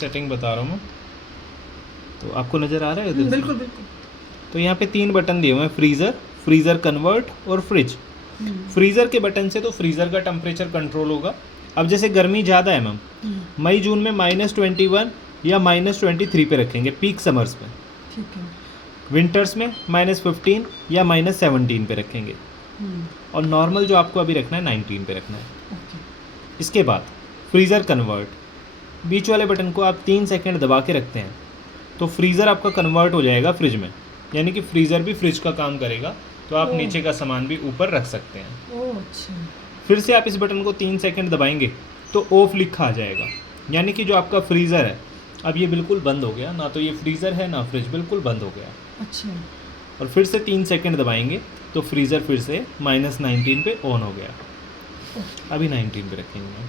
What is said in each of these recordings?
Setting बता रहा हूँ मैं। तो आपको नज़र आ रहा है इधर? बिल्कुल बिल्कुल। तो यहाँ पे 3 बटन दिए हुए हैं, फ्रीज़र, फ्रीज़र कन्वर्ट और फ्रिज। फ्रीज़र के बटन से तो फ्रीज़र का टेम्परेचर कंट्रोल होगा। अब जैसे गर्मी ज़्यादा है मैम, मई जून में -21 या -23 पे रखेंगे पीक समर्स में। ठीक है। विंटर्स में -15 या -17 पे रखेंगे। और नॉर्मल जो आपको अभी रखना है 19 पे रखना है। ओके। इसके बाद फ्रीज़र कन्वर्ट, बीच वाले बटन को आप 3 सेकंड दबा के रखते हैं तो फ्रीज़र आपका कन्वर्ट हो जाएगा फ्रिज में, यानी कि फ्रीज़र भी फ्रिज का काम करेगा। तो आप नीचे का सामान भी ऊपर रख सकते हैं। ओह अच्छा। फिर से आप इस बटन को 3 सेकंड दबाएंगे तो ऑफ लिखा आ जाएगा, यानी कि जो आपका फ्रीज़र है अब ये बिल्कुल बंद हो गया, ना तो ये फ्रीज़र है ना फ्रिज, बिल्कुल बंद हो गया। अच्छा। और फिर से 3 सेकंड दबाएंगे तो फ्रीज़र फिर से -19 पे ऑन हो गया। अभी 19 पे रखेंगे।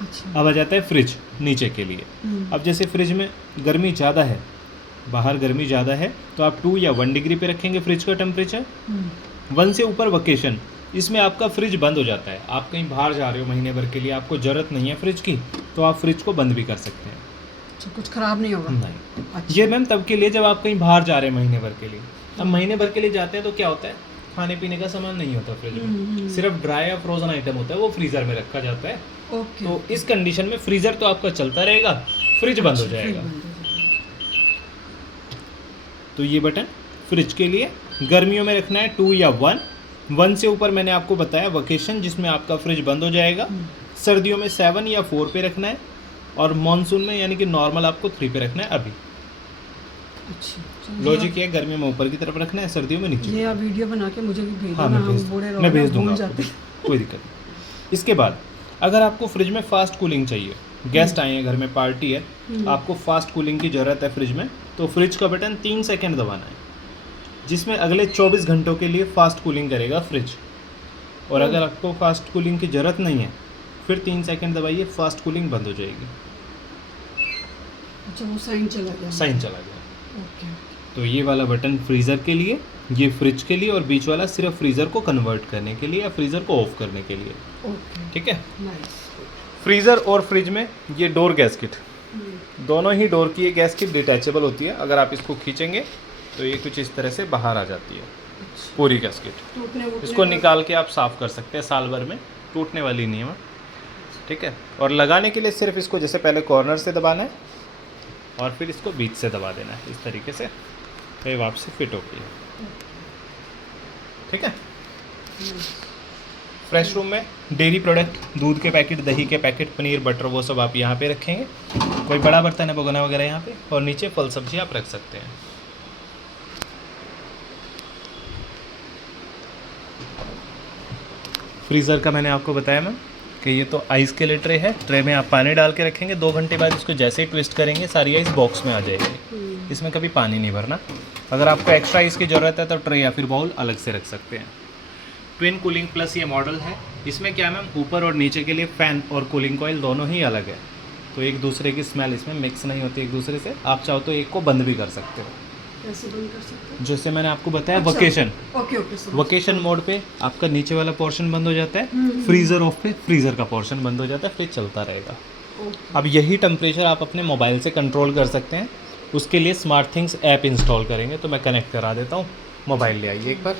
अच्छा। अब आ जाता है फ्रिज नीचे के लिए। अब जैसे फ्रिज में गर्मी ज़्यादा है, बाहर गर्मी ज़्यादा है, तो आप 2 या 1 डिग्री पे रखेंगे फ्रिज का टेम्परेचर। 1 से ऊपर वकेशन, इसमें आपका फ्रिज बंद हो जाता है। आप कहीं बाहर जा रहे हो महीने भर के लिए, आपको ज़रूरत नहीं है फ्रिज की, तो आप फ्रिज को बंद भी कर सकते हैं। अच्छा, कुछ ख़राब नहीं होगा? नहीं। अच्छा। ये मैम तब के लिए जब आप कहीं बाहर जा रहे हैं महीने भर के लिए। अब महीने भर के लिए जाते हैं तो क्या होता है, खाने पीने का सामान नहीं होता फ्रिज में, सिर्फ ड्राई या फ्रोजन आइटम होता है, वो फ्रीज़र में रखा जाता है। ओके। तो इस कंडीशन में फ्रीज़र तो आपका चलता रहेगा, फ्रिज बंद हो जाएगा। तो ये बटन फ्रिज के लिए। गर्मियों में रखना है 2 या 1 से ऊपर मैंने आपको बताया वकेशन, जिसमें आपका फ्रिज बंद हो जाएगा। सर्दियों में 7 या 4 पे रखना है, और मानसून में यानी कि नॉर्मल आपको 3 पे रखना है। अभी अच्छा, लॉजिक है, गर्मियों में ऊपर की तरफ रखना है, सर्दियों में नीचे। ये आप वीडियो बना के मुझे भी भेज हाँ, देना, मैं भेज दूंगा आपको, कोई दिक्कत नहीं। इसके बाद अगर आपको फ्रिज में फास्ट कूलिंग चाहिए, गेस्ट आए हैं घर में, पार्टी है, आपको फास्ट कूलिंग की ज़रूरत है फ्रिज में, तो फ्रिज का बटन 3 सेकंड दबाना है, जिसमें अगले 24 घंटों के लिए फास्ट कूलिंग करेगा फ्रिज। और अगर आपको फास्ट कूलिंग की ज़रूरत नहीं है, फिर 3 सेकंड दबाइए, फास्ट कूलिंग बंद हो जाएगी। अच्छा, वो साइन चला गया? साइन चला गया। ओके। तो ये वाला बटन फ्रीज़र के लिए, ये फ्रिज के लिए, और बीच वाला सिर्फ फ्रीज़र को कन्वर्ट करने के लिए या फ्रीज़र को ऑफ करने के लिए। ओके, ठीक है। नाइस। फ्रीज़र और फ्रिज में ये डोर गैस्केट, दोनों ही डोर की ये गैस्केट डिटैचेबल होती है। अगर आप इसको खींचेंगे तो ये कुछ इस तरह से बाहर आ जाती है पूरी गैस्केट। इसको निकाल के आप साफ़ कर सकते हैं साल भर में, टूटने वाली नहीं है। ठीक है। और लगाने के लिए सिर्फ इसको जैसे पहले कॉर्नर से दबाना है और फिर इसको बीच से दबा देना है, इस तरीके से, तो ये वापस फिट होती है। ठीक है। फ्रेश रूम में डेयरी प्रोडक्ट, दूध के पैकेट, दही के पैकेट, पनीर, बटर, वो सब आप यहाँ पे रखेंगे। कोई बड़ा बर्तन है भगोना वगैरह यहाँ पे, और नीचे फल सब्जी आप रख सकते हैं। फ्रीज़र का मैंने आपको बताया मैम कि ये तो आइस के लिए ट्रे है। ट्रे में आप पानी डाल के रखेंगे, 2 घंटे बाद इसको जैसे ही ट्विस्ट करेंगे सारी आइस बॉक्स में आ जाएगी। इसमें कभी पानी नहीं भरना। अगर आपको एक्स्ट्रा आइस की ज़रूरत है तो ट्रे या फिर बाउल अलग से रख सकते हैं। ट्विन कूलिंग प्लस ये मॉडल है। इसमें क्या मैम, ऊपर और नीचे के लिए फ़ैन और कूलिंग कॉइल दोनों ही अलग है, तो एक दूसरे की स्मेल इसमें मिक्स नहीं होती एक दूसरे से। आप चाहो तो एक को बंद भी कर सकते हो, कैसे बंद कर सकते हैं? जैसे मैंने आपको बताया। अच्छा, वोकेशन, ओके ओके, समझ वोकेशन मोड पे आपका नीचे वाला पोर्शन बंद हो जाता है, फ्रीज़र ऑफ पे फ्रीज़र का पोर्शन बंद हो जाता है, फ्रिज चलता रहेगा। ओके। अब यही टेम्परेचर आप अपने मोबाइल से कंट्रोल कर सकते हैं। उसके लिए स्मार्ट थिंग्स ऐप इंस्टॉल करेंगे, तो मैं कनेक्ट करा देता हूँ। मोबाइल ले आइए एक बार।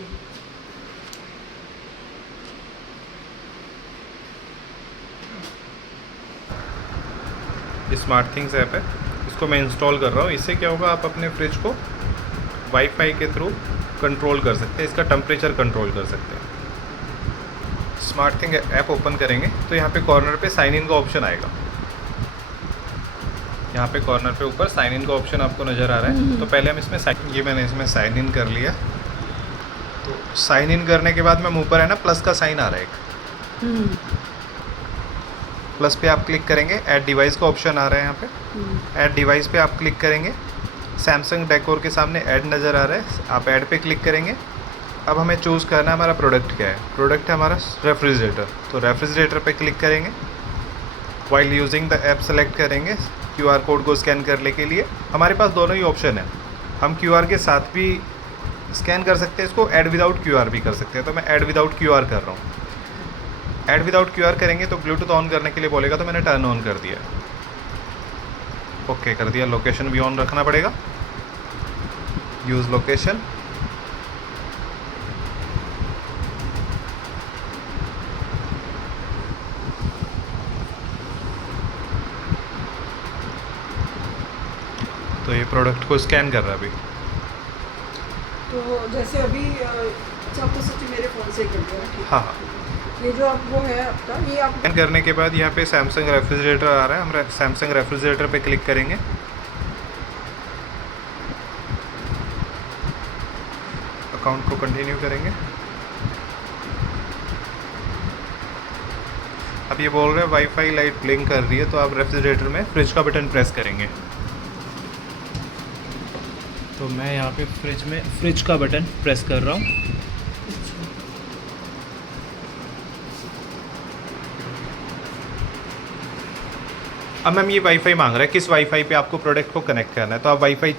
स्मार्ट थिंग्स ऐप है, इसको मैं इंस्टॉल कर रहा हूँ। इससे क्या होगा, आप अपने फ्रिज को वाईफाई के थ्रू कंट्रोल कर सकते हैं, इसका टेम्परेचर कंट्रोल कर सकते हैं। स्मार्ट थिंग ऐप ओपन करेंगे तो यहाँ पे कॉर्नर पे साइन इन का ऑप्शन आएगा। यहाँ पे कॉर्नर पे ऊपर साइन इन का ऑप्शन आपको नज़र आ रहा है। तो पहले हम इसमें ये मैंने इसमें साइन इन कर लिया। तो साइन इन करने के बाद मैम ऊपर है ना प्लस का साइन आ रहा है एक, प्लस पे आप क्लिक करेंगे, ऐड डिवाइस का ऑप्शन आ रहा है यहाँ पे। ऐड डिवाइस पे आप क्लिक करेंगे, सैमसंग डेकोर के सामने ऐड नज़र आ रहा है, आप ऐड पे क्लिक करेंगे। अब हमें चूज़ करना है हमारा प्रोडक्ट क्या है। प्रोडक्ट है हमारा रेफ्रिजरेटर, तो रेफ्रिजरेटर पे क्लिक करेंगे। While using the app select करेंगे, क्यूआर कोड को स्कैन करने के लिए। हमारे पास दोनों ही ऑप्शन है, हम क्यूआर के साथ भी स्कैन कर सकते हैं इसको, ऐड विदाउट क्यूआर भी कर सकते हैं। तो मैं ऐड विदाउट क्यूआर कर रहा हूँ। ऐड विदाउट क्यूआर करेंगे तो ब्लूटूथ ऑन करने के लिए बोलेगा, तो मैंने टर्न ऑन कर दिया। ओके कर दिया। लोकेशन भी ऑन रखना पड़ेगा, यूज़ लोकेशन। तो ये प्रोडक्ट को स्कैन कर रहा है अभी। तो जैसे अभी अच्छा आपको सच मेरे फ़ोन से ही कर दिया ना, ठीक है। हाँ हाँ। ये जो आप वो है आपका, ये आप स्कैन करने के बाद यहाँ पे सैमसंग रेफ्रिजरेटर आ रहा है, हम सैमसंग रेफ्रिजरेटर पे क्लिक करेंगे। अकाउंट को कंटिन्यू करेंगे। अब ये बोल रहे हैं वाईफाई लाइट ब्लिंक कर रही है, तो आप रेफ्रिजरेटर में फ्रिज का बटन प्रेस करेंगे। तो मैं यहाँ पे फ्रिज का बटन प्रेस कर रहा हूँ। अब मैम ये वाईफाई मांग रहा है, किस वाईफाई पे आपको प्रोडक्ट को कनेक्ट करना है, तो आप वाईफाई